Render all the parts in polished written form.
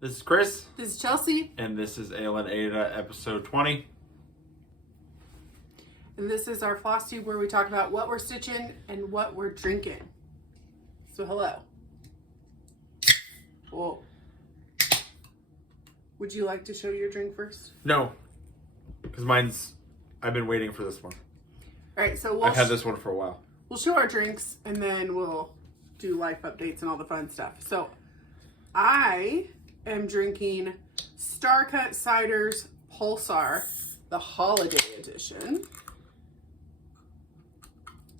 This is Chris. This is Chelsea. And this is Aylin Ada, episode 20. And this is our FlossTube where we talk about what we're stitching and what we're drinking. So hello. Whoa. Would you like to show your drink first? No, because I've been waiting for this one. All right, so I've had this one for a while. We'll show our drinks and then we'll do life updates and all the fun stuff. So I am drinking Starcut Cider's Pulsar, the holiday edition.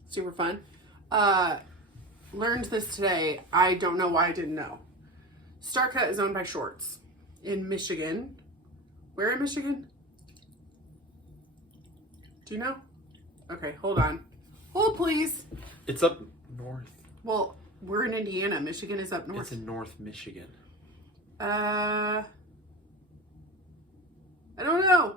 Super fun. Learned this today. I don't know why I didn't know. Starcut is owned by Shorts in Michigan. Where in Michigan? Do you know? Okay, hold on. Hold, please. It's up north. Well, we're in Indiana. Michigan is up north. It's in North Michigan. I don't know.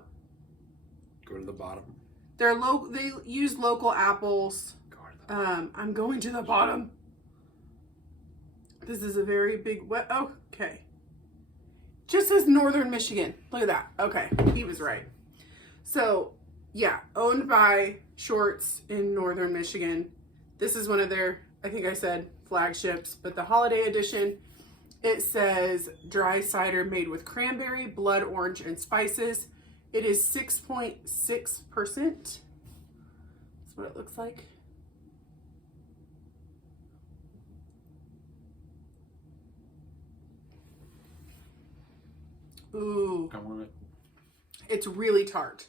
Go to the bottom. They're they use local apples. Go to the bottom. I'm going to the bottom. This is a very big oh, okay. Just says Northern Michigan. Look at that. Okay, he was right. So, yeah, owned by Shorts in Northern Michigan. This is one of their, I think I said flagships, but the holiday edition, it says dry cider made with cranberry, blood orange, and spices. It is 6.6%. That's what it looks like. Ooh. I want it. It's really tart.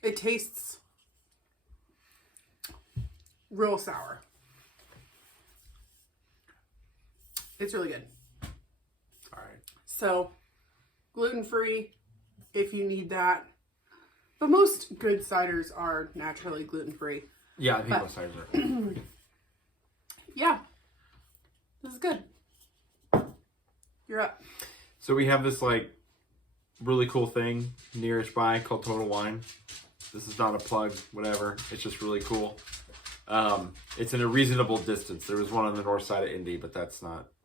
It tastes real sour. It's really good. All right. So, gluten-free if you need that. But most good ciders are naturally gluten-free. Yeah, I think most ciders are. Yeah. This is good. You're up. So we have this really cool thing nearish by called Total Wine. This is not a plug, whatever. It's just really cool. It's in a reasonable distance. There was one on the north side of Indy, but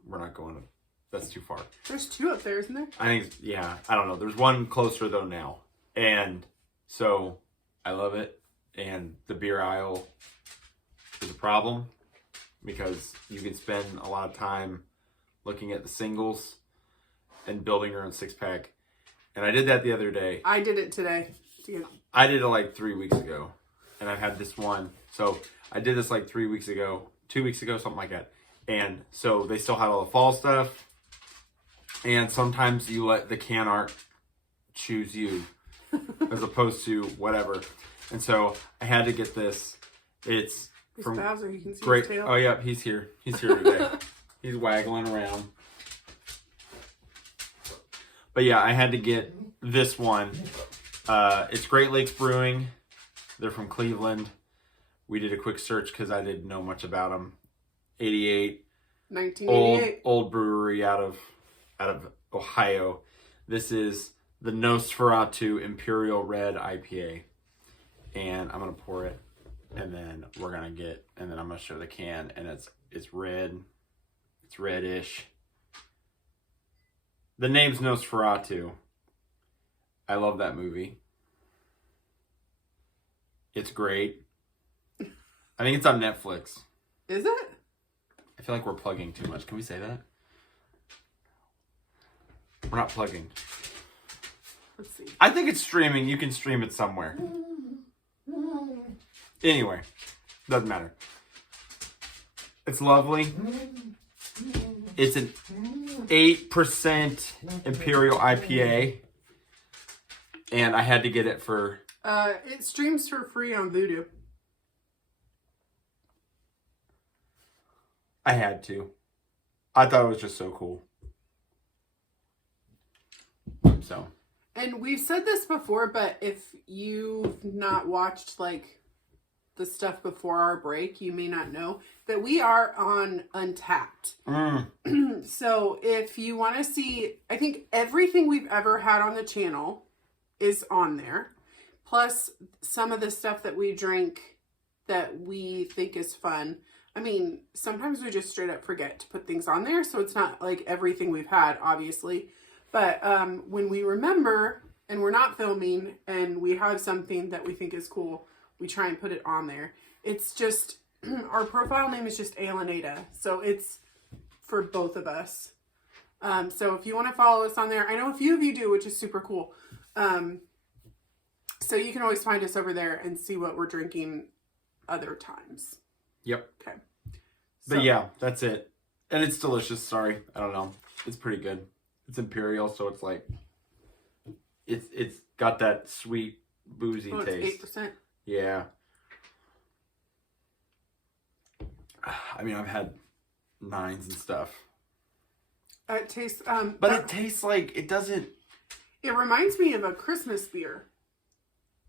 we're not going, that's too far. There's two up there, isn't there? I think, yeah, I don't know. There's one closer though now. And so I love it. And the beer aisle is a problem because you can spend a lot of time looking at the singles and building your own six-pack. And I did that the other day. I did it today. I did it 3 weeks ago. And I've had this one. So I did this 3 weeks ago, 2 weeks ago, something like that. And so they still had all the fall stuff. And sometimes you let the can art choose you as opposed to whatever. And so I had to get this. It's from Bowser, you can see great. his tail. Oh yeah, he's here. He's here today. He's waggling around. But yeah, I had to get this one. It's Great Lakes Brewing. They're from Cleveland. We did a quick search because I didn't know much about them. 1988. Old brewery out of Ohio. This is the Nosferatu Imperial Red IPA. And I'm going to pour it. And then and then I'm going to show the can. And it's red. It's reddish. The name's Nosferatu. I love that movie. It's great. I think it's on Netflix. Is it? I feel like we're plugging too much. Can we say that? We're not plugging. Let's see. I think it's streaming. You can stream it somewhere. Anyway, doesn't matter. It's lovely. It's an 8% Imperial IPA. And I had to get it for... It streams for free on Voodoo. I had to. I thought it was just so cool. So. And we've said this before, but if you've not watched the stuff before our break, you may not know that we are on Untapped. So if you want to see, I think everything we've ever had on the channel is on there. Plus some of the stuff that we drink that we think is fun. I mean, sometimes we just straight up forget to put things on there. So it's not like everything we've had, obviously. But when we remember and we're not filming and we have something that we think is cool, we try and put it on there. It's just, our profile name is just Alaneda. So it's for both of us. So if you want to follow us on there, I know a few of you do, which is super cool. So you can always find us over there and see what we're drinking other times. Yep. Okay. But yeah, that's it. And it's delicious. Sorry. I don't know. It's pretty good. It's imperial, so it's like, it's got that sweet, boozy taste. It's 8%. Yeah. I mean, I've had 9s and stuff. It tastes, but it tastes like, it doesn't. It reminds me of a Christmas beer.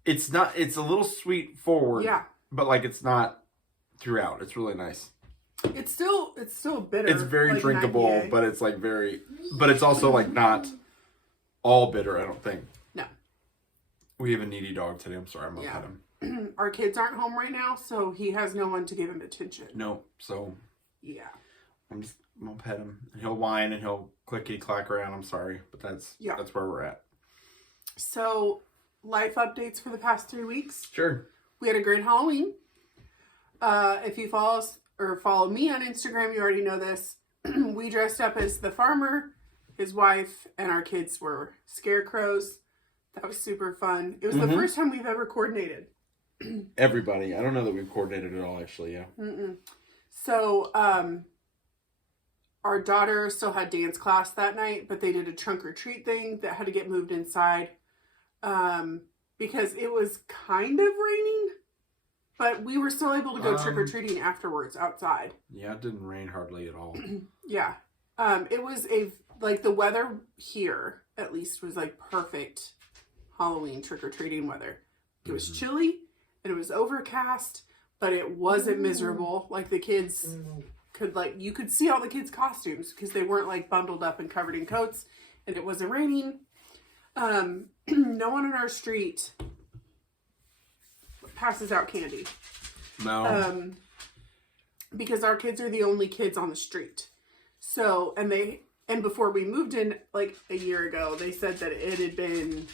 It's not, it's a little sweet forward. Yeah. But like, it's not throughout. It's really nice. It's still bitter. It's very like drinkable, IPA. but it's like but it's also like not all bitter, I don't think. No. We have a needy dog today. I'm sorry, I'm gonna pet him. Our kids aren't home right now, so he has no one to give him attention. No, so yeah. I'm gonna pet him, and he'll whine and he'll clickety clack around. I'm sorry, but that's where we're at. So, life updates for the past 3 weeks. Sure. We had a great Halloween. If you follow us or follow me on Instagram, you already know this. We dressed up as the farmer, his wife, and our kids were scarecrows. That was super fun. It was the first time we've ever coordinated. Everybody. I don't know that we've coordinated at all, actually, yeah. So, our daughter still had dance class that night, but they did a trunk or treat thing that had to get moved inside. Because it was kind of raining, but we were still able to go trick-or-treating afterwards outside. Yeah, it didn't rain hardly at all. Yeah. It was the weather here, at least, was like perfect Halloween trick-or-treating weather. It was chilly, and it was overcast, but it wasn't miserable. Like, the kids you could see all the kids' costumes because they weren't, like, bundled up and covered in coats, and it wasn't raining. No one on our street passes out candy. No. Because our kids are the only kids on the street. So, and before we moved in, like, a year ago, they said that it had been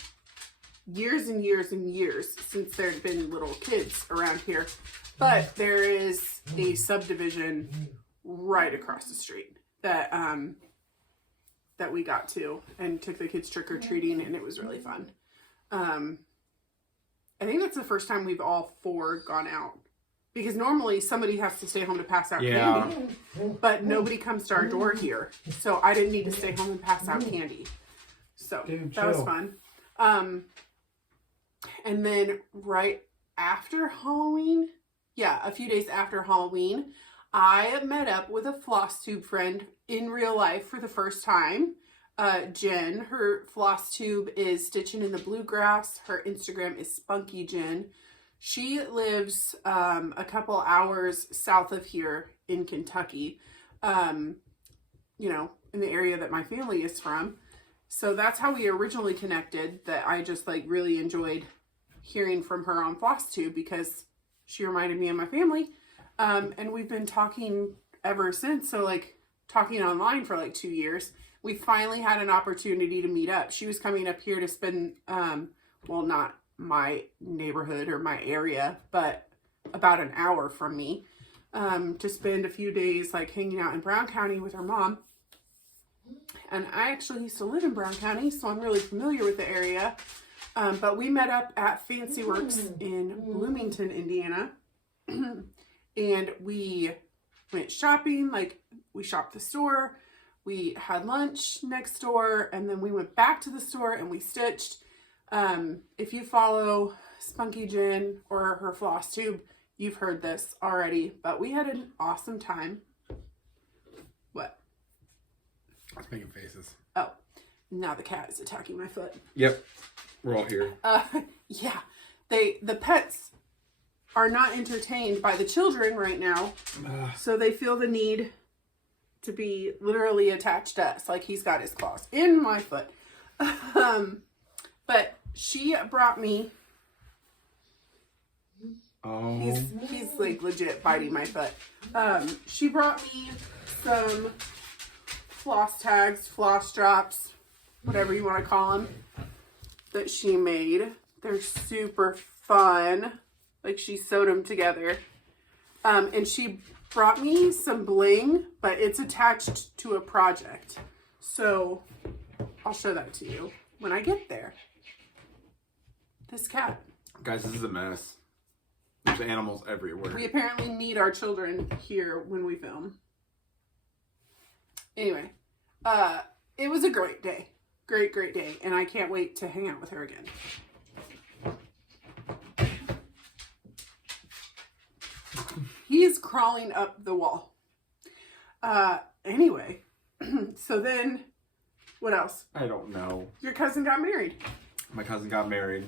years and years and years since there had been little kids around here. But there is a subdivision right across the street that we got to and took the kids trick-or-treating, and it was really fun. I think that's the first time we've all 4 gone out. Because normally somebody has to stay home to pass out candy. But nobody comes to our door here. So I didn't need to stay home and pass out candy. So that was fun. And then right after Halloween, a few days after Halloween, I met up with a FlossTube friend in real life for the first time. Jen, her FlossTube is Stitching in the Bluegrass. Her Instagram is Spunky Jen. She lives a couple hours south of here in Kentucky, in the area that my family is from. So that's how we originally connected, that I just really enjoyed hearing from her on FlossTube because she reminded me of my family. And we've been talking ever since. So talking online for 2 years. We finally had an opportunity to meet up. She was coming up here to spend, not my neighborhood or my area, but about an hour from me, to spend a few days hanging out in Brown County with her mom. And I actually used to live in Brown County, so I'm really familiar with the area. But we met up at Fancy Works in Bloomington, Indiana. And we went shopping, we shopped the store. We had lunch next door, and then we went back to the store and we stitched. If you follow Spunky Jen or her FlossTube, you've heard this already, but we had an awesome time. What? I was making faces. Oh, now the cat is attacking my foot. Yep, we're all here. Yeah, the pets are not entertained by the children right now, so they feel the need to be literally attached to us, like he's got his claws in my foot. But she brought me. Oh. He's legit biting my foot. She brought me some floss tags, floss drops, whatever you want to call them, that she made. They're super fun. Like, she sewed them together. And she brought me some bling, but it's attached to a project. So I'll show that to you when I get there. This cat. Guys, this is a mess. There's animals everywhere. We apparently need our children here when we film. Anyway, it was a great day. Great day. And I can't wait to hang out with her again. He is crawling up the wall. Anyway, so then, what else? I don't know. Your cousin got married. My cousin got married.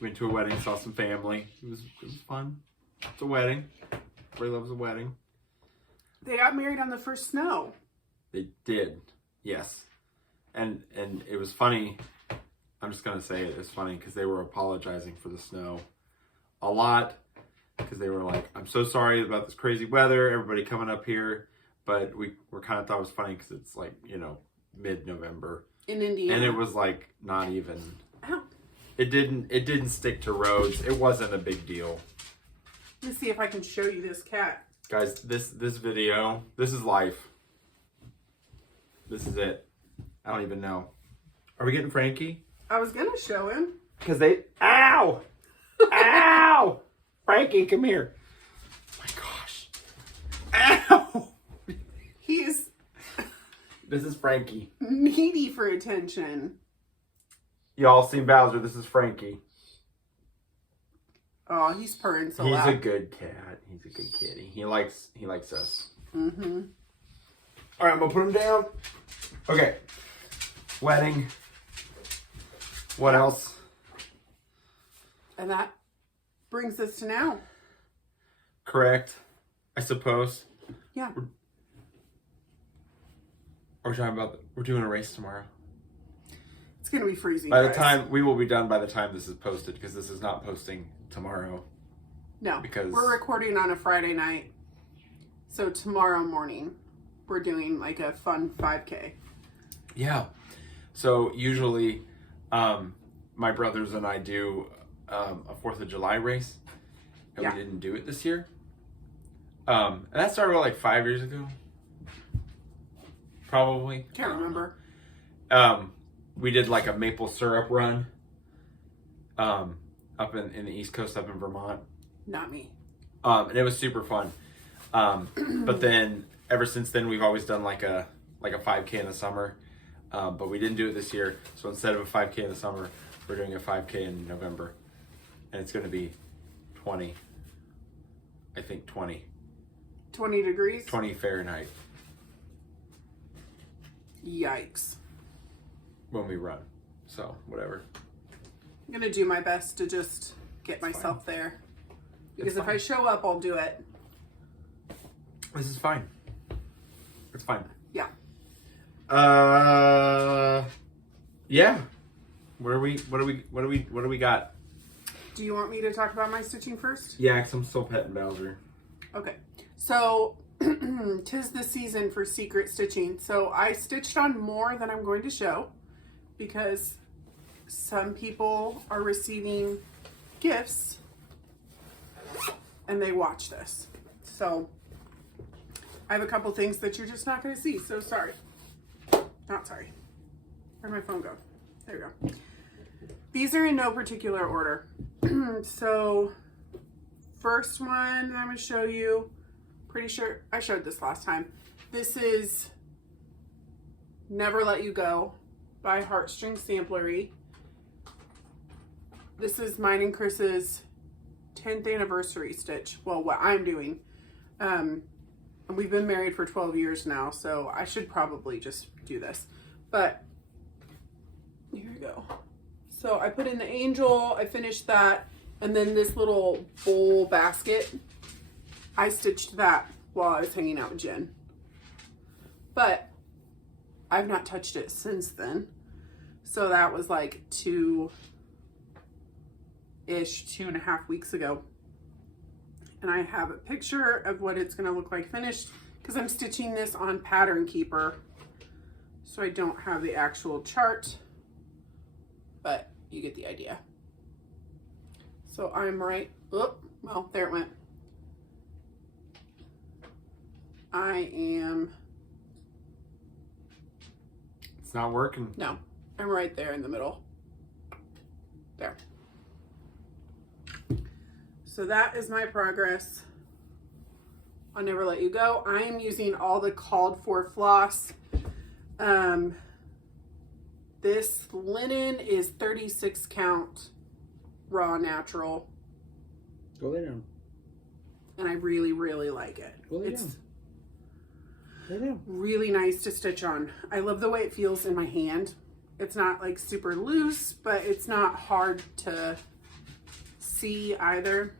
Went to a wedding, saw some family. It was fun. It's a wedding. Everybody loves a wedding. They got married on the first snow. They did, yes. And it was funny. I'm just gonna say it. It's funny because they were apologizing for the snow a lot. Because they were like, I'm so sorry about this crazy weather, everybody coming up here. But we kind of thought it was funny because it's like, you know, mid-November. In Indiana. And it was like not even. Ow. It didn't stick to roads. It wasn't a big deal. Let's see if I can show you this cat. Guys, this video, this is life. This is it. I don't even know. Are we getting Frankie? I was going to show him. Because they... Ow! Ow! Frankie, come here. Oh my gosh. Ow! He's This is Frankie. needy for attention. Y'all seen Bowser. This is Frankie. Oh, he's purring so He's loud. a good cat. He's a good kitty. He likes us. Mm-hmm. All right, I'm going to put him down. Okay. Wedding. What else? And that brings us to now. Correct. I suppose. Yeah. We're talking about, we're doing a race tomorrow. It's going to be freezing. By the guys. time, we will be done by the time this is posted because this is not posting tomorrow. No, because we're recording on a Friday night. So tomorrow morning, we're doing like a fun 5K. Yeah. So usually, my brothers and I do a 4th of July race. And Yeah. we didn't do it this year. And that started like 5 years ago. Probably. Can't remember. We did like a maple syrup run. Up in the East Coast, up in Vermont. Not me. And it was super fun. But then ever since then, we've always done like a 5K in the summer. But we didn't do it this year. So instead of a 5K in the summer, we're doing a 5K in November. And it's going to be 20. I think 20. 20 degrees? 20 Fahrenheit Yikes. when we run. So, whatever. I'm going to do my best to just get myself there. Because if I show up, I'll do it. This is fine. It's fine. Yeah. Yeah. What do we got? Do you want me to talk about my stitching first? Yeah, 'cause I'm still petting Bowser. Okay. So, 'tis the season for secret stitching. So I stitched on more than I'm going to show because some people are receiving gifts and they watch this. So I have a couple things that you're just not going to see. So sorry. Not sorry. Where'd my phone go? There we go. These are in no particular order. So first one that I'm going to show you, pretty sure I showed this last time. This is Never Let You Go by Heartstring Samplery. This is mine and Chris's 10th anniversary stitch. Well, what I'm doing. And we've been married for 12 years now, so I should probably just do this. But here we go. So I put in the angel, I finished that, and then this little bowl basket, I stitched that while I was hanging out with Jen. But I've not touched it since then. So that was like 2.5 weeks ago. And I have a picture of what it's gonna look like finished because I'm stitching this on Pattern Keeper. So I don't have the actual chart, but you get the idea. So I'm right, oh, well, there it went. I am, It's not working. no, I'm right there in the middle. There. So that is my progress. I'll never let you go. I am using all the called for floss. This linen is 36 count raw natural. Go lay down. And I really, really like it. Go lay It's down. Lay down. really nice to stitch on. I love the way it feels in my hand. It's not like super loose, but it's not hard to see either.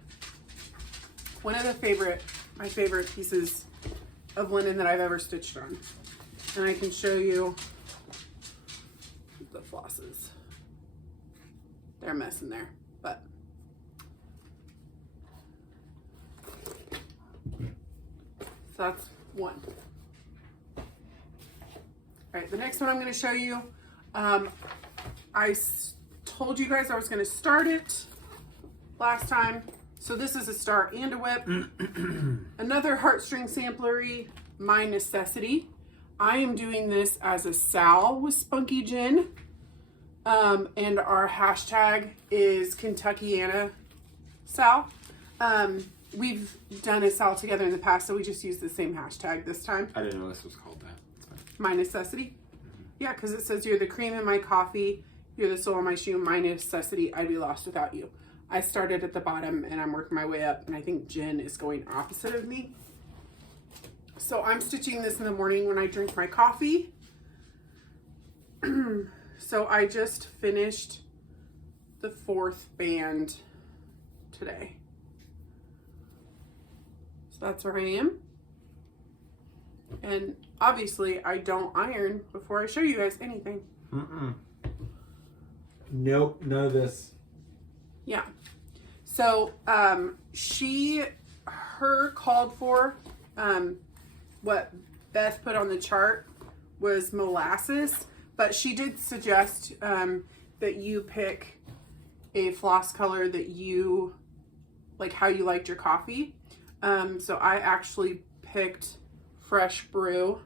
One of my favorite pieces of linen that I've ever stitched on. And I can show you the flosses. They're a mess in there, but so that's one. All right, the next one I'm going to show you. I told you guys I was going to start it last time. So this is a start and a whip. Another heartstring samplery, My Necessity. I am doing this as a Sal with Spunky Gin. And our hashtag is Kentuckiana Sal. We've done a Sal together in the past, so we just used the same hashtag this time. I didn't know this was called that. It's fine. My Necessity. Yeah, because it says you're the cream in my coffee, you're the sole in my shoe, my necessity, I'd be lost without you. I started at the bottom and I'm working my way up, and I think Jen is going opposite of me. So I'm stitching this in the morning when I drink my coffee. So I just finished the 4th band today. So that's where I am. And obviously I don't iron before I show you guys anything. Nope, none of this. Yeah. So her called for, what Beth put on the chart was molasses, but she did suggest that you pick a floss color that you like, how you liked your coffee. So I actually picked Fresh Brew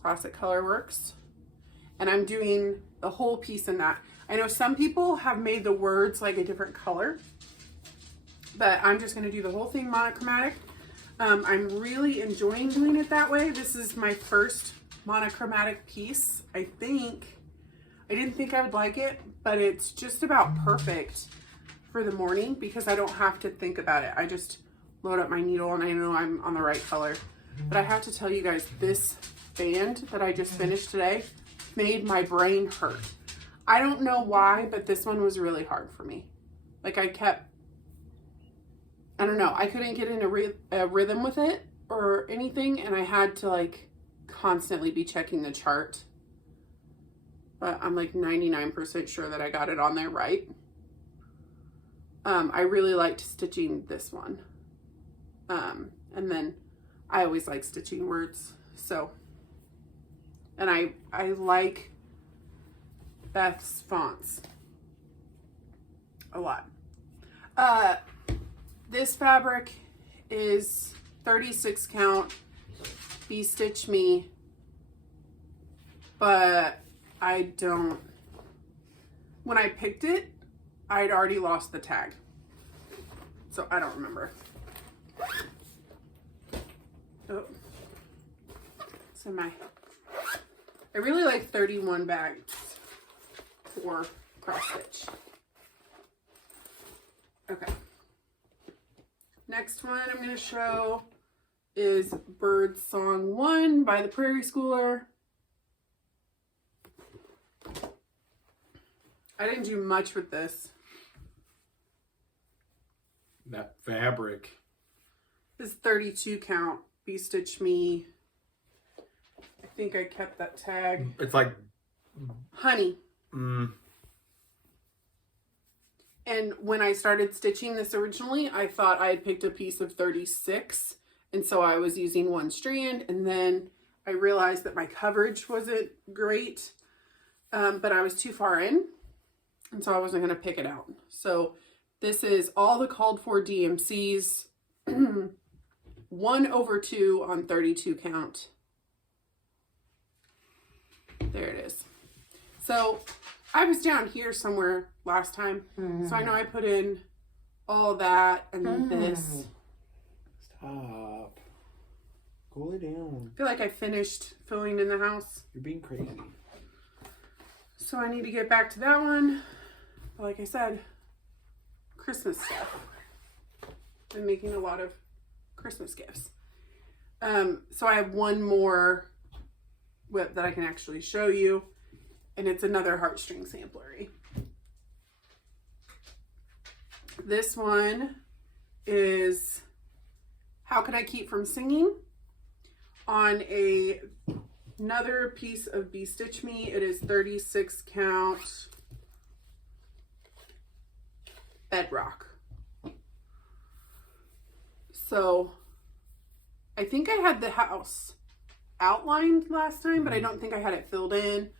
Classic Colorworks, and I'm doing the whole piece in that. I know some people have made the words like a different color, but I'm just going to do the whole thing monochromatic. I'm really enjoying doing it that way. This is my first monochromatic piece. I didn't think I would like it, but it's just about perfect for the morning because I don't have to think about it. I just load up my needle and I know I'm on the right color. But I have to tell you guys, this band that I just finished today made my brain hurt. I don't know why, but this one was really hard for me. Like I don't know, I couldn't get in a rhythm with it or anything, and I had to like constantly be checking the chart. But I'm like 99% sure that I got it on there right. I really liked stitching this one. And then I always like stitching words. So, and I like Beth's fonts a lot. This fabric is 36 count Bee Stitch Me, but when I picked it, I'd already lost the tag. So I don't remember. Oh. It's in I really like 31 bags for cross stitch. Okay. Next one I'm going to show is Bird Song 1 by the Prairie Schooler. I didn't do much with this. That fabric. This is 32 count Bee Stitch Me. I think I kept that tag. It's like Honey. And when I started stitching this originally, I thought I had picked a piece of 36. And so I was using one strand, and then I realized that my coverage wasn't great, but I was too far in, and so I wasn't going to pick it out. So this is all the called for DMCs, 1/2 on 32 count. There it is. So I was down here somewhere last time, so I know I put in all that and then this. Stop. Cool it down. I feel like I finished filling in the house. You're being crazy. So I need to get back to that one. But like I said, Christmas stuff. Been making a lot of Christmas gifts. So I have one more whip that I can actually show you. And it's another heartstring samplery. This one is How Can I Keep From Singing? On another piece of Bee Stitch Me. It is 36 count Bedrock. So I think I had the house outlined last time, but I don't think I had it filled in.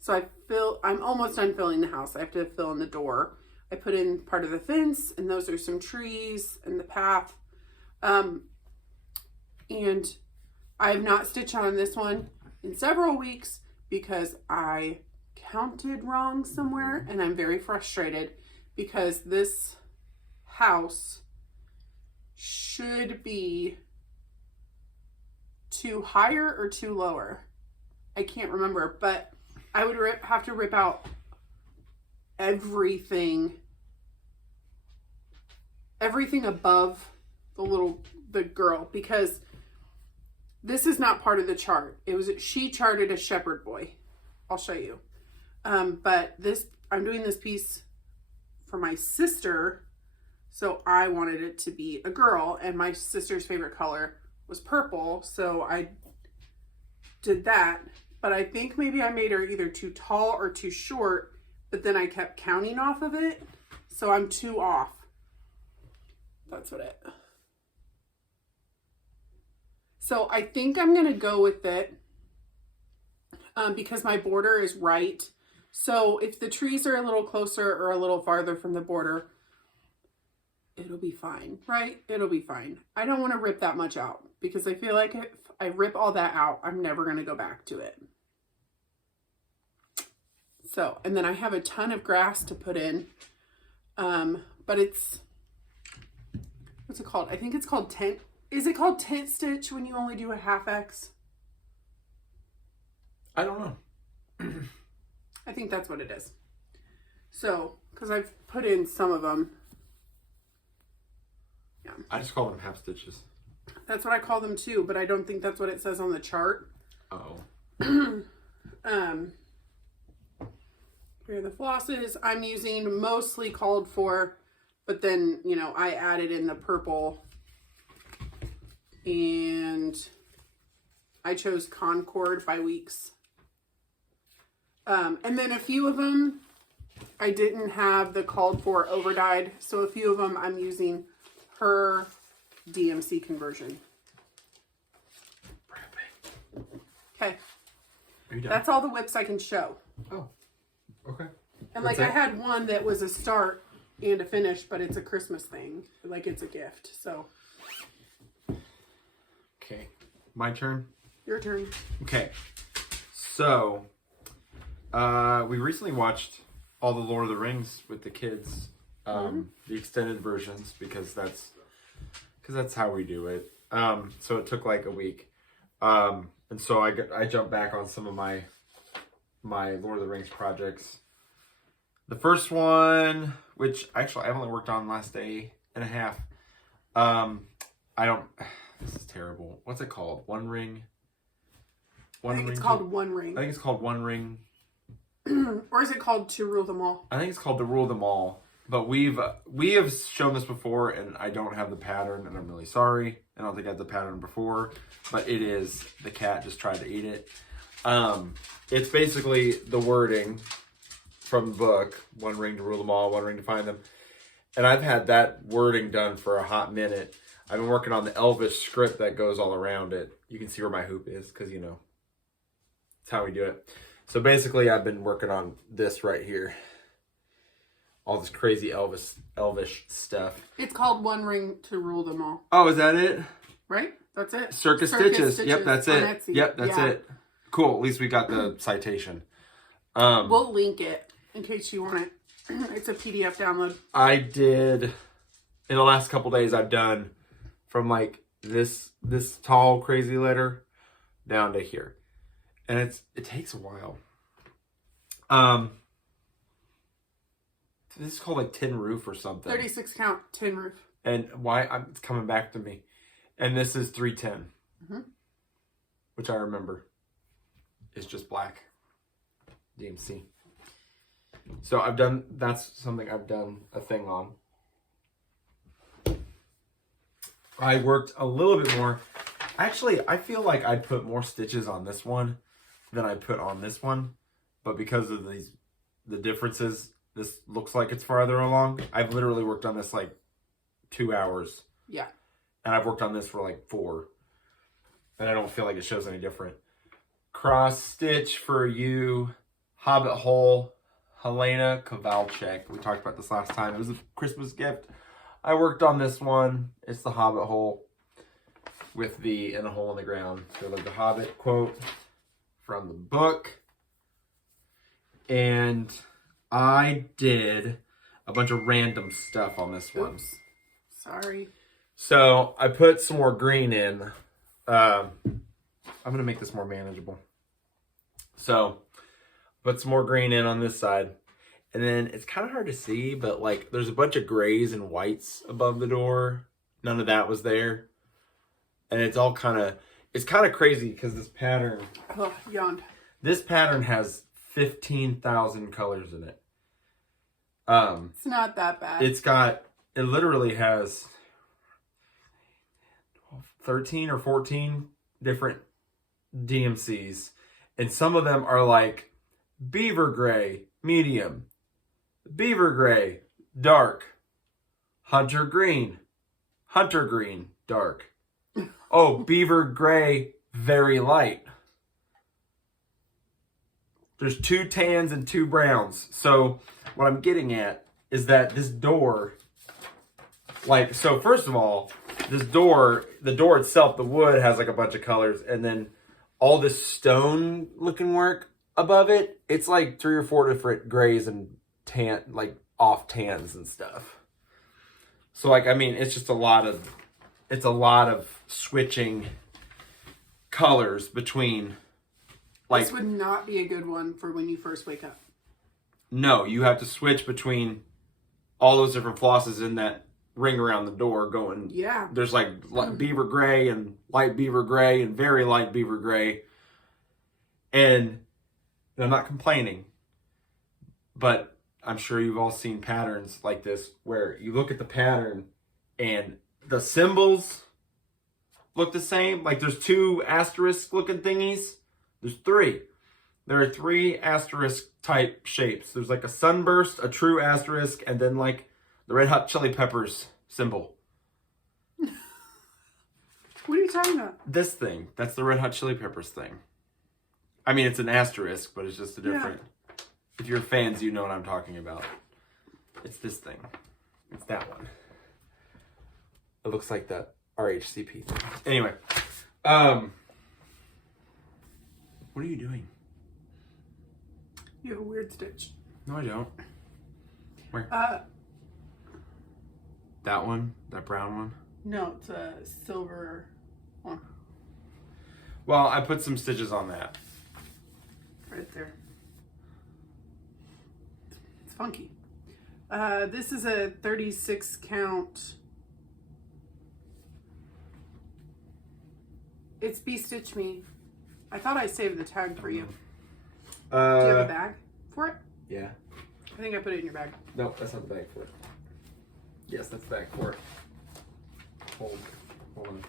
So I'm almost done filling the house. I have to fill in the door. I put in part of the fence, and those are some trees and the path. And I have not stitched on this one in several weeks because I counted wrong somewhere, and I'm very frustrated because this house should be 2 higher or 2 lower. I can't remember, but I would have to rip out everything above the girl, because this is not part of the chart. She charted a shepherd boy. I'll show you. But I'm doing this piece for my sister, so I wanted it to be a girl, and my sister's favorite color was purple, so I did that. But I think maybe I made her either too tall or too short, but then I kept counting off of it, so I'm 2 off. That's what it. So I think I'm gonna go with it because my border is right. So if the trees are a little closer or a little farther from the border, it'll be fine, right? It'll be fine. I don't want to rip that much out because I feel like if I rip all that out, I'm never going to go back to it. So, and then I have a ton of grass to put in, but what's it called? I think it's called tent. Is it called tent stitch when you only do a 1/2 X? I don't know. I think that's what it is. So, because I've put in some of them. Yeah. I just call them half stitches. That's what I call them too, but I don't think that's what it says on the chart. Oh. Here are the flosses. I'm using mostly called for, but then, I added in the purple, and I chose Concord by Weeks. And then a few of them, I didn't have the called for overdyed. So a few of them I'm using her DMC conversion. Okay. Are you done? That's all the whips I can show. Oh. Okay. And That's I it? had one that was a start and a finish, but it's a Christmas thing. Like it's a gift. So. Okay. My turn? Your turn. Okay. So, we recently watched all the Lord of the Rings with the kids. The extended versions, because that's how we do it. So it took like a week. And so I jumped back on some of my Lord of the Rings projects. The first one, which actually I've only worked on last day and a half. This is terrible. What's it called? One Ring? I think it's called One Ring. I think it's called One Ring. Or is it called To Rule Them All? I think it's called To Rule Them All. But we have shown this before, and I don't have the pattern, and I'm really sorry. I don't think I had the pattern before, but it is the cat just tried to eat it. It's basically the wording from the book, One Ring to Rule Them All, One Ring to Find Them. And I've had that wording done for a hot minute. I've been working on the Elvish script that goes all around it. You can see where my hoop is, because, That's how we do it. So basically, I've been working on this right here. All this crazy Elvish stuff. It's called One Ring to Rule Them All. Oh, is that it? Right? That's it. Circus Stitches. Yep, that's it. Etsy. Yep, that's it. Cool. At least we got the citation. We'll link it in case you want it. It's a PDF download. I did, in the last couple days, I've done from like this tall crazy letter down to here. And it takes a while. This is called like tin roof or something. 36 count tin roof. And it's coming back to me. And this is 310. Which I remember. It's just black. DMC. So that's something I've done a thing on. I worked a little bit more. Actually, I feel like I put more stitches on this one than I put on this one. But because of the differences, this looks like it's farther along. I've literally worked on this like 2 hours. Yeah. And I've worked on this for like 4. And I don't feel like it shows any different. Cross stitch for you. Hobbit hole. Helena Kovalchek. We talked about this last time. It was a Christmas gift. I worked on this one. It's the Hobbit hole with the "in a hole in the ground." So like the Hobbit quote from the book. And I did a bunch of random stuff on this one. Oops. Sorry. So I put some more green in. I'm going to make this more manageable. So put some more green in on this side. And then it's kind of hard to see, but like there's a bunch of grays and whites above the door. None of that was there. And it's all it's kind of crazy because this pattern. Oh, yawned. This pattern has 15,000 colors in it. It's not that bad. It literally has 13 or 14 different DMCs. And some of them are like beaver gray, medium, beaver gray, dark, hunter green, dark. Oh, beaver gray, very light. There's 2 tans and 2 browns. So what I'm getting at is that this door, so first of all, the door itself, the wood has like a bunch of colors, and then all this stone looking work above it, it's like 3 or 4 different grays and tan, like off tans and stuff. So like, I mean, it's just a lot of switching colors between. Like, this would not be a good one for when you first wake up. No, you have to switch between all those different flosses in that ring around the door going. Yeah. There's like beaver gray and light beaver gray and very light beaver gray. And I'm not complaining, but I'm sure you've all seen patterns like this where you look at the pattern and the symbols look the same. Like there's 2 asterisk looking thingies. There's 3. There are 3 asterisk type shapes. There's like a sunburst, a true asterisk, and then like the Red Hot Chili Peppers symbol. What are you talking about? This thing. That's the Red Hot Chili Peppers thing. I mean, it's an asterisk, but it's just a different. Yeah. If you're fans, you know what I'm talking about. It's this thing. It's that one. It looks like that RHCP thing. Anyway. What are you doing? You have a weird stitch. No, I don't. Where? That one? That brown one? No, it's a silver one. Well, I put some stitches on that. Right there. It's funky. This is a 36 count. It's Be Stitch Me. I thought I saved the tag for you. Do you have a bag for it? Yeah. I think I put it in your bag. No, that's not the bag for it. Yes, that's the bag for it. Hold on.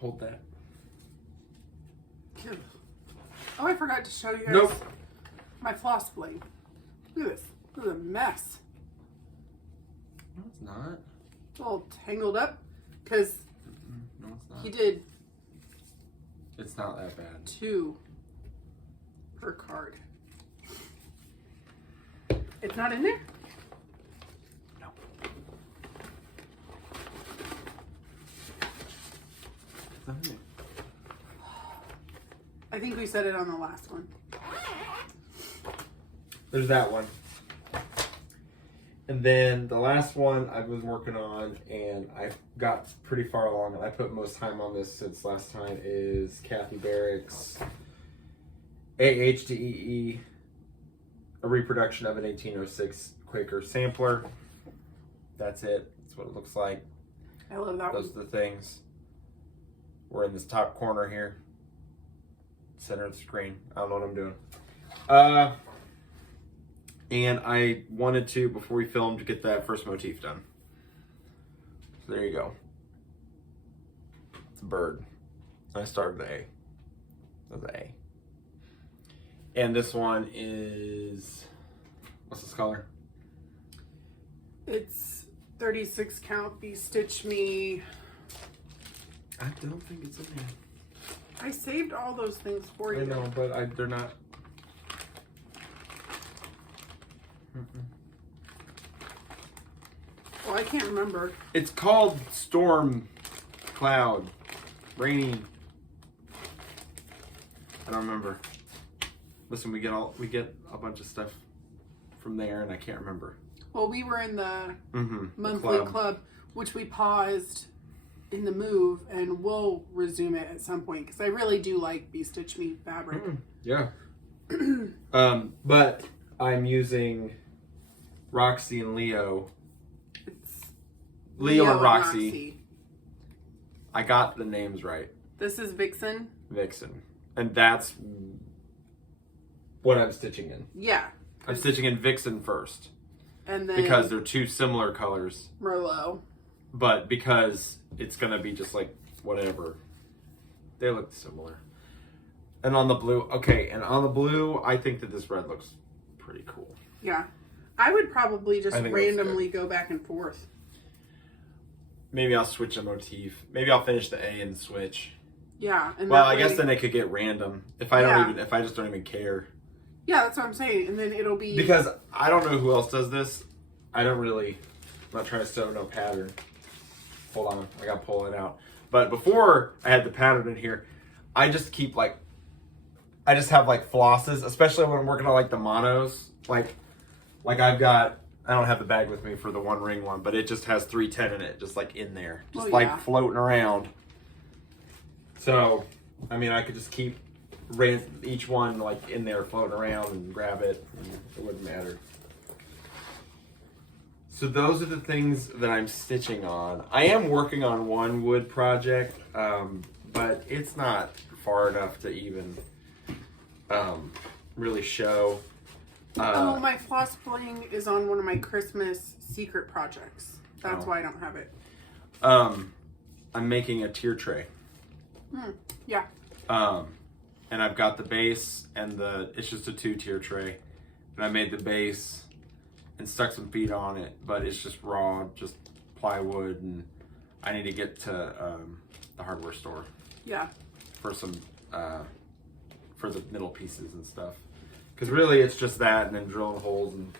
Hold that. Oh, I forgot to show you guys Nope. my floss blade. Look at this. This is a mess. No, it's not. all tangled up because No, it's not. he did It's not that bad. 2 per card. It's not in there? No. It's not in there. I think we said it on the last one. There's that one. And then the last one I was working on, and I got pretty far along, and I put most time on this since last time, is Kathy Barrick's AHDEE, a reproduction of an 1806 Quaker sampler. That's it. That's what it looks like. I love that Those one. are the things. We're in this top corner here. Center of the screen. I don't know what I'm doing. And I wanted to, before we filmed, get that first motif done. So there you go. It's a bird. I started with A. That's an A. And this one is, what's this color? It's 36 count Stitch Me. I don't think it's in there. I saved all those things for you. I know, but they're not. Well, I can't remember. It's called Storm Cloud. Rainy. I don't remember. Listen, we get a bunch of stuff from there, and I can't remember. Well, we were in the The monthly club, which we paused in the move, and we'll resume it at some point because I really do like Stitch Me fabric. Yeah. But I'm using Roxy and Leo. It's Leo and and Roxy. I got the names right. This is Vixen. Vixen. And that's what I'm stitching in. Yeah. I'm stitching in Vixen first. And then Because they're 2 similar colors. Merlot. But because it's going to be just like whatever. They look similar. And on the blue, I think that this red looks pretty cool. Yeah. I would probably just I think it looks randomly go back and forth. Maybe I'll switch a motif. Maybe I'll finish the A and switch. Yeah. And Well, that I guess way- then it could get random if I just don't even care. Yeah, that's what I'm saying. And then it'll be Because I don't know who else does this. I'm not trying to sew no pattern. Hold on, I gotta pull it out. But before I had the pattern in here, I just have flosses, especially when I'm working on like the monos. Like I don't have the bag with me for the 1 ring one, but it just has 310 in it, just like in there, just floating around. So, I mean, I could just keep each one like in there floating around and grab it, and it wouldn't matter. So those are the things that I'm stitching on. I am working on one wood project, but it's not far enough to even really show. my floss bling is on one of my Christmas secret projects. That's why I don't have it. I'm making a tier tray. Yeah. And I've got the base and it's just a 2-tier tray. And I made the base and stuck some feet on it, but it's just raw, just plywood, and I need to get to the hardware store. Yeah. For some, for the middle pieces and stuff. Because really it's just that and then drilling holes and...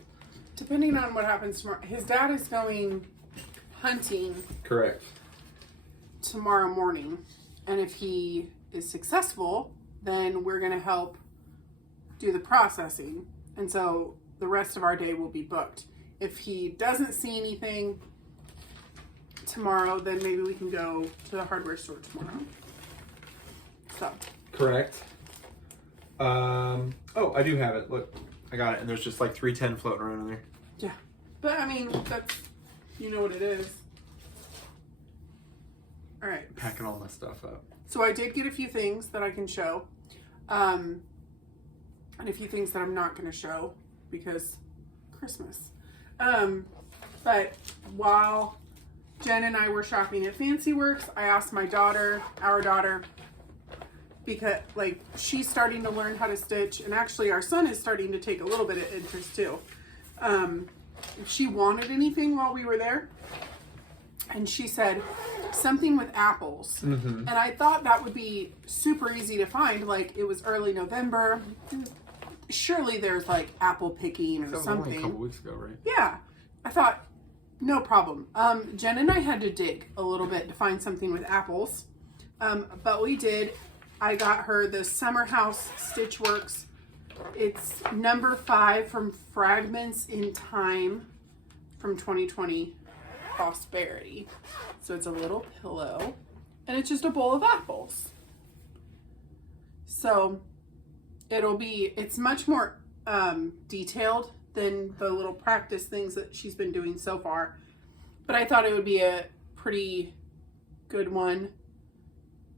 Depending on what happens tomorrow. His dad is going hunting. Correct. Tomorrow morning. And if he is successful, then we're going to help do the processing. And so the rest of our day will be booked. If he doesn't see anything tomorrow, then maybe we can go to the hardware store tomorrow. So. Correct. Oh, I do have it. Look, I got it. And there's just like 310 floating around in there. Yeah. But I mean, that's, you know what it is. All right. Packing all my stuff up. So I did get a few things that I can show. And a few things that I'm not going to show because Christmas. But while Jen and I were shopping at Fancy Works, I asked our daughter, because like she's starting to learn how to stitch, and actually our son is starting to take a little bit of interest too. If she wanted anything while we were there. And she said something with apples. Mm-hmm. And I thought that would be super easy to find. Like, it was early November. Surely there's like apple picking or That was something. only a couple weeks ago, right? Yeah. I thought, no problem. Jen and I had to dig a little bit to find something with apples. But we did. I got her the Summer House Stitchworks. It's number 5 from Fragments in Time from 2020 Prosperity. So it's a little pillow and it's just a bowl of apples. So it's much more detailed than the little practice things that she's been doing so far. But I thought it would be a pretty good one.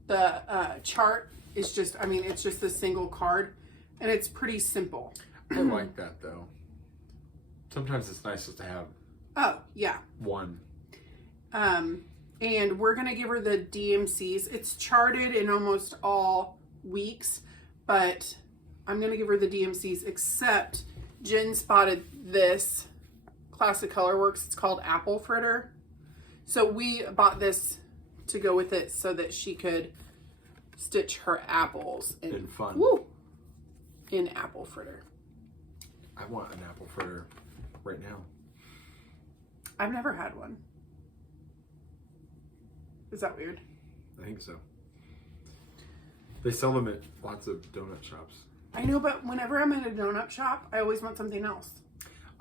The chart is just, I mean, it's just a single card and it's pretty simple. I like that though. Sometimes it's nice just to have Oh, yeah. one. And we're going to give her the DMCs. It's charted in almost all weeks, but I'm going to give her the DMCs, except Jen spotted this Classic Colorworks. It's called Apple Fritter. So we bought this to go with it so that she could stitch her apples In fun. Woo, in Apple Fritter. I want an apple fritter right now. I've never had one. Is that weird? I think so. They sell them at lots of donut shops. I know, but whenever I'm at a donut shop, I always want something else.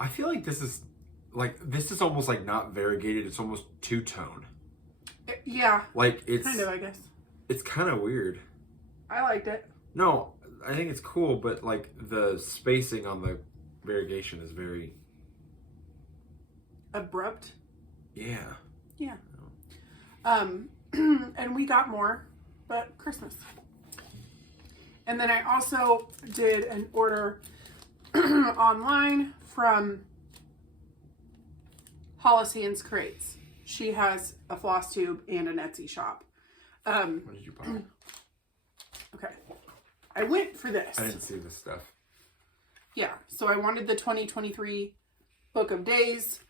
I feel like this is almost like not variegated. It's almost two-tone. Yeah. Like it's Kind of, I guess. It's kind of weird. I liked it. No, I think it's cool, but like the spacing on the variegation is very Abrupt. Yeah. Yeah. And we got more, but Christmas. And then I also did an order online from Hollis Hands Crates. She has a FlossTube and an Etsy shop. What did you buy? Okay. I went for this. I didn't see this stuff. Yeah. So I wanted the 2023 Book of Days.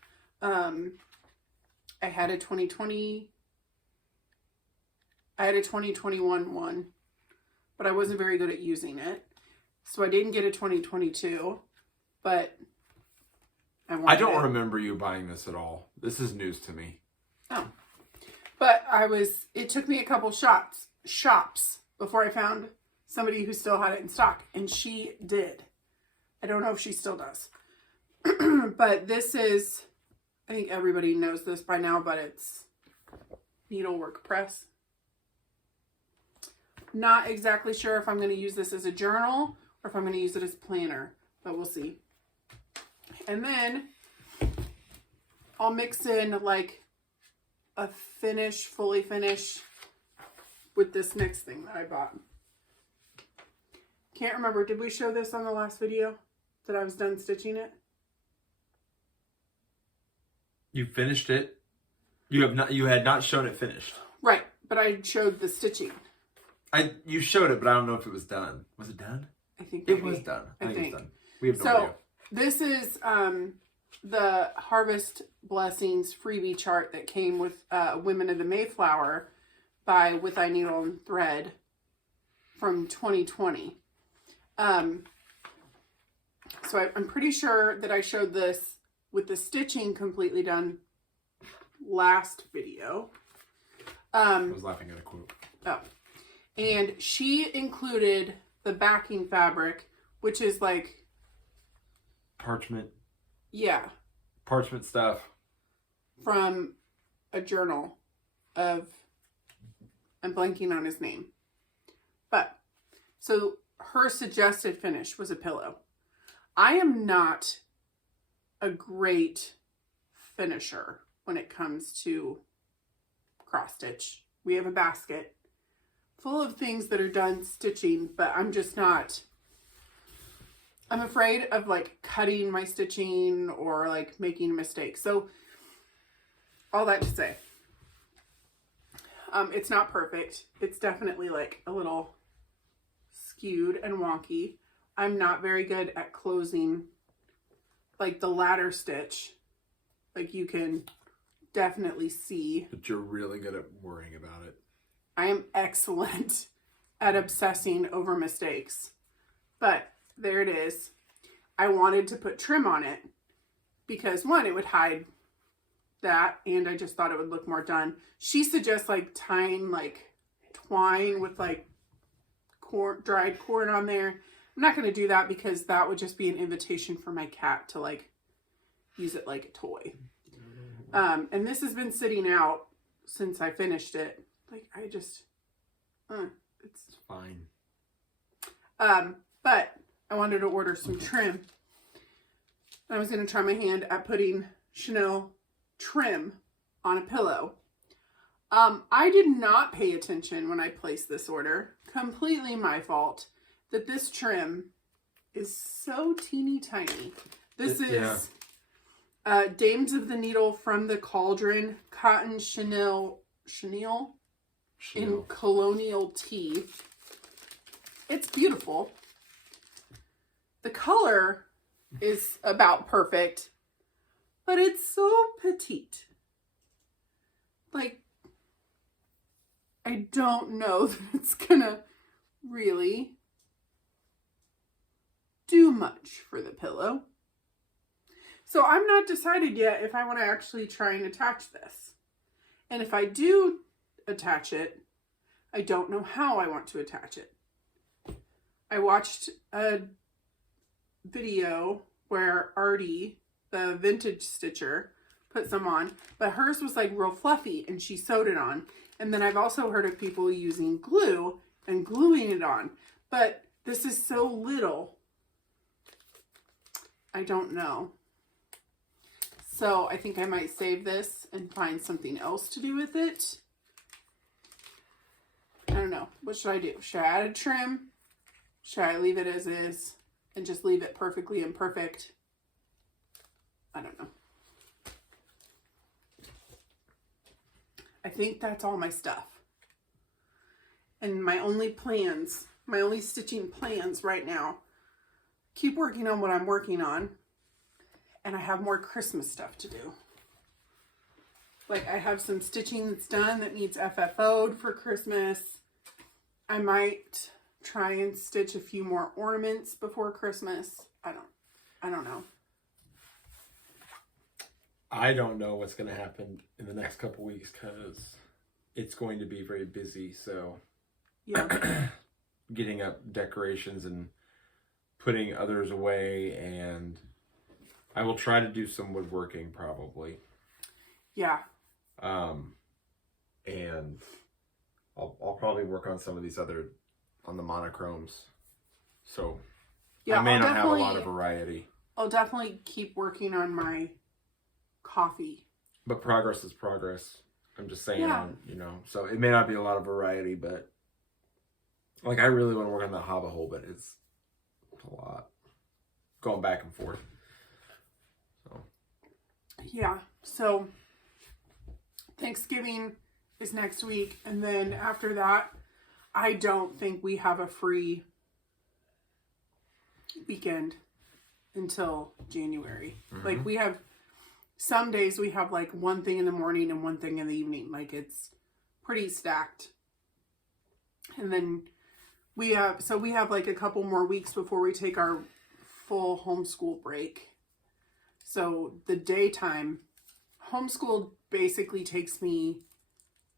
I had a 2021 one, but I wasn't very good at using it. So I didn't get a 2022, but I don't remember you buying this at all. This is news to me. Oh. But it took me a couple shops before I found somebody who still had it in stock, and she did. I don't know if she still does. But this is, I think everybody knows this by now, but it's needlework press. Not exactly sure if I'm going to use this as a journal or if I'm going to use it as a planner, but we'll see. And then I'll mix in like a fully finish with this next thing that I bought. Can't remember. Did we show this on the last video that I was done stitching it? You finished it. You had not shown it finished. Right, but I showed the stitching. You showed it, but I don't know if it was done. Was it done? I think It was done. I think it was done. We have no idea. This is the Harvest Blessings freebie chart that came with Women of the Mayflower by With Thy Needle and Thread from 2020. So I'm pretty sure that I showed this with the stitching completely done last video. I was laughing at a quote. Oh. And she included the backing fabric, which is like... Parchment. Yeah. Parchment stuff. From a journal of... I'm blanking on his name. But, so her suggested finish was a pillow. I am not a great finisher when it comes to cross stitch. We have a basket full of things that are done stitching, but I'm just not, I'm afraid of like cutting my stitching or like making a mistake. So all that to say, it's not perfect. It's definitely like a little skewed and wonky. I'm not very good at closing like the ladder stitch. Like you can definitely see. But you're really good at worrying about it. I am excellent at obsessing over mistakes. But there it is. I wanted to put trim on it because, one, it would hide that, and I just thought it would look more done. She suggests like tying like twine with like dried corn on there. I'm not going to do that because that would just be an invitation for my cat to like use it like a toy. And this has been sitting out since I finished it. Like I just, it's fine. But I wanted to order some trim. I was going to try my hand at putting Chanel trim on a pillow. I did not pay attention when I placed this order. Completely my fault. That this trim is so teeny tiny. This is Dames of the Needle from the Cauldron Cotton Chenille in Colonial Tea. It's beautiful. The color is about perfect, but it's so petite. Like, I don't know that it's gonna really do much for the pillow. So I'm not decided yet if I want to actually try and attach this. And if I do attach it, I don't know how I want to attach it. I watched a video where Artie, the vintage stitcher, put some on, but hers was like real fluffy and she sewed it on. And then I've also heard of people using glue and gluing it on, but this is so little. I don't know. So I think I might save this and find something else to do with it. I don't know. What should I do? Should I add a trim? Should I leave it as is and just leave it perfectly imperfect? I don't know. I think that's all my stuff. And my only stitching plans right now, keep working on what I'm working on. And I have more Christmas stuff to do. Like I have some stitching that's done that needs FFO'd for Christmas. I might try and stitch a few more ornaments before Christmas. I don't know. I don't know what's going to happen in the next couple weeks because it's going to be very busy. So yeah, getting up decorations and putting others away, and I will try to do some woodworking probably. Yeah. And I'll probably work on some of these on the monochromes. So yeah, I may not have a lot of variety. I'll definitely keep working on my coffee. But progress is progress. I'm just saying, Yeah. so it may not be a lot of variety, but like I really want to work on the hobble hole, but it's a lot going back and forth. So yeah, so Thanksgiving is next week, and then after that, I don't think we have a free weekend until January. Mm-hmm. Like we have some days we have like one thing in the morning and one thing in the evening. Like it's pretty stacked. And then we have like a couple more weeks before we take our full homeschool break. So the daytime homeschool basically takes me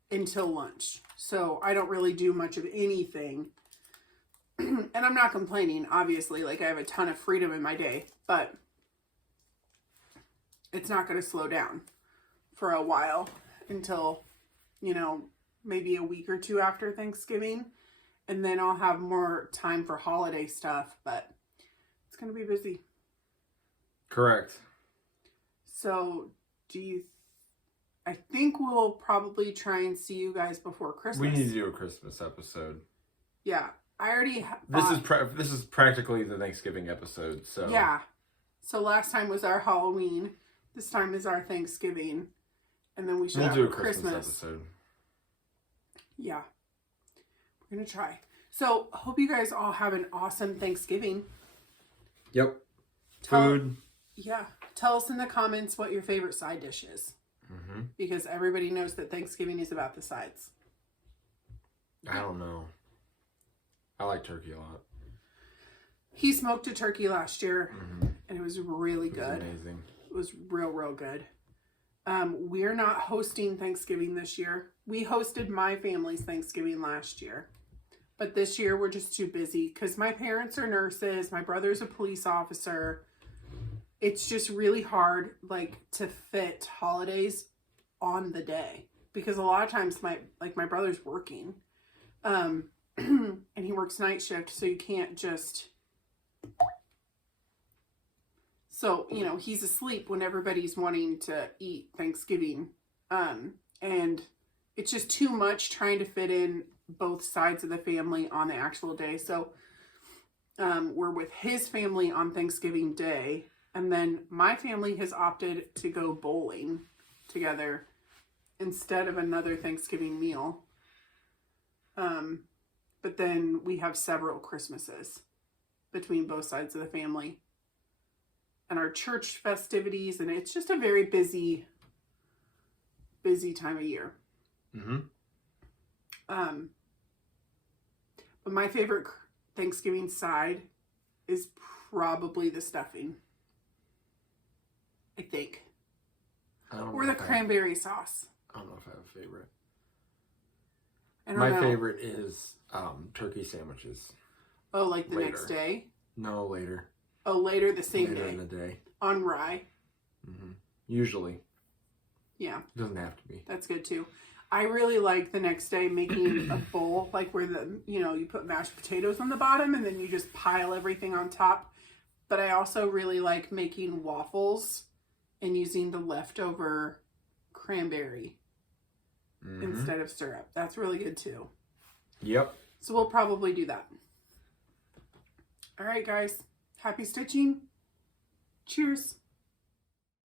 until lunch. So I don't really do much of anything. And I'm not complaining, obviously. Like I have a ton of freedom in my day, but it's not going to slow down for a while until, maybe a week or two after Thanksgiving. And then I'll have more time for holiday stuff, but it's going to be busy. correct. So I think we'll probably try and see you guys before Christmas. We need to do a Christmas episode. Yeah. I already This is practically the Thanksgiving episode. So yeah. So last time was our Halloween. This time is our Thanksgiving. And then we should have do a a Christmas episode. Yeah. We're going to try. So hope you guys all have an awesome Thanksgiving. Yep. Food. Yeah. Tell us in the comments what your favorite side dish is. Mm-hmm. Because everybody knows that Thanksgiving is about the sides. I don't know. I like turkey a lot. He smoked a turkey last year, Mm-hmm. and it was really good. It was amazing. It was real good. We're not hosting Thanksgiving this year. We hosted my family's Thanksgiving last year. But this year we're just too busy because my parents are nurses. My brother's a police officer. It's just really hard, like, to fit holidays on the day. Because a lot of times my brother's working. And he works night shift, so you can't just... So, you know, he's asleep when everybody's wanting to eat Thanksgiving. And it's just too much trying to fit in both sides of the family on the actual day. So, we're with his family on Thanksgiving Day. And then my family has opted to go bowling together instead of another Thanksgiving meal. But then we have several Christmases between both sides of the family. And our church festivities, and it's just a very busy time of year. Mm-hmm. But my favorite Thanksgiving side is probably the stuffing, I think. Or the cranberry sauce. I don't know if I have a favorite. I don't My know. favorite is turkey sandwiches. Oh, like the Later. next day? No, later. Oh, later the same Later day. in the day. On rye. Mm-hmm. Usually. Yeah. It doesn't have to be. That's good too. I really like the next day making a bowl, like where you put mashed potatoes on the bottom and then you just pile everything on top. But I also really like making waffles and using the leftover cranberry instead of syrup. That's really good too. Yep. So we'll probably do that. All right, guys. Happy stitching. Cheers.